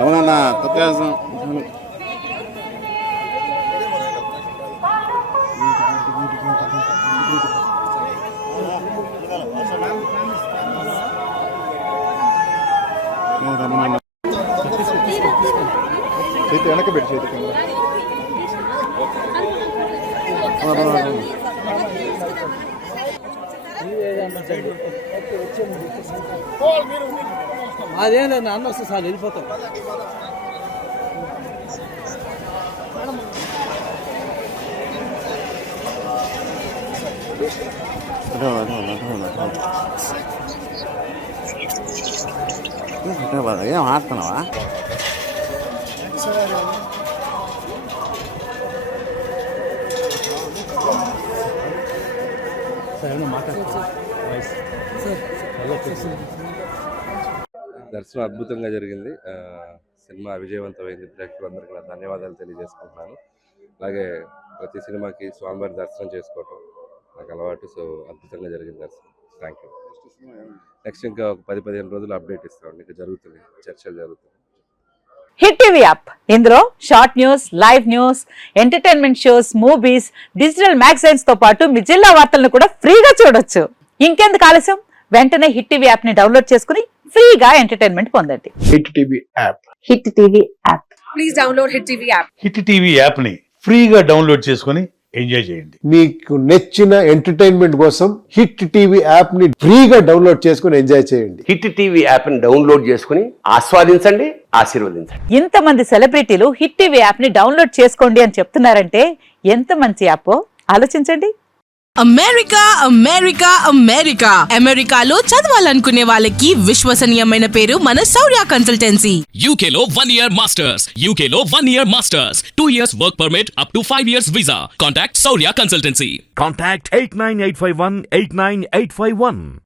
అవునన్నా తొక్కేస్తాం. చేతి వెనక పెట్టి చేతి అదేనా అన్న వస్తే సార్ వెళ్ళిపోతాం. ఏం ఆడుతున్నావా? దర్శనం అద్భుతంగా జరిగింది. సినిమా విజయవంతమైంది. ప్రేక్షకులందరికీ నా ధన్యవాదాలు తెలియజేసుకుంటున్నాను. అలాగే ప్రతి సినిమాకి స్వామివారి దర్శనం చేసుకోవటం నాకు అలవాటు. సో అద్భుతంగా జరిగింది దర్శనం. Thank you. నెక్స్ట్ ఇంకా ఒక 10-15 రోజులు అప్డేట్ ఇస్తామండి. ఇంకా జరుగుతుంది, చర్చలు జరుగుతుంది. హిట్ టీవీ యాప్, ఇందులో short news, live news, entertainment shows, movies, digital magazines తో పాటు మీ జిల్లా వార్తలను కూడా ఫ్రీగా చూడొచ్చు. ఇంకెందుకు ఆలస్యం, వెంటనే హిట్ టీవీ యాప్ ని డౌన్లోడ్ చేసుకుని ఫ్రీగా ఎంటర్టైన్మెంట్ పొందండి. Hit TV app. Hit TV app please download hit TV app. Hit TV app ని ఫ్రీగా డౌన్లోడ్ చేసుకుని ఎంజాయ్ చేయండి. మీకు నచ్చిన ఎంటర్టైన్మెంట్ కోసం హిట్ టీవీ యాప్ ని ఫ్రీగా డౌన్లోడ్ చేసుకుని ఎంజాయ్ చేయండి. హిట్ టీవీ యాప్ ని డౌన్లోడ్ చేసుకుని ఆస్వాదించండి, ఆశీర్వదించండి. ఇంతమంది సెలబ్రిటీలు హిట్ టీవీ యాప్ ని డౌన్లోడ్ చేసుకోండి అని చెప్తున్నారంటే ఎంత మంచి యాప్ ఆలోచించండి. అమెరికా అమెరికా అమెరికా అమెరికాలో చదవాలనుకునే వాళ్ళకి విశ్వసనీయమైన పేరు మన శౌర్య కన్సల్టెన్సీ. UK లో 1 year masters, UK లో 1 year masters, 2 years work permit up to 5 years visa. Contact Saurya Consultancy. Contact 89851 89851.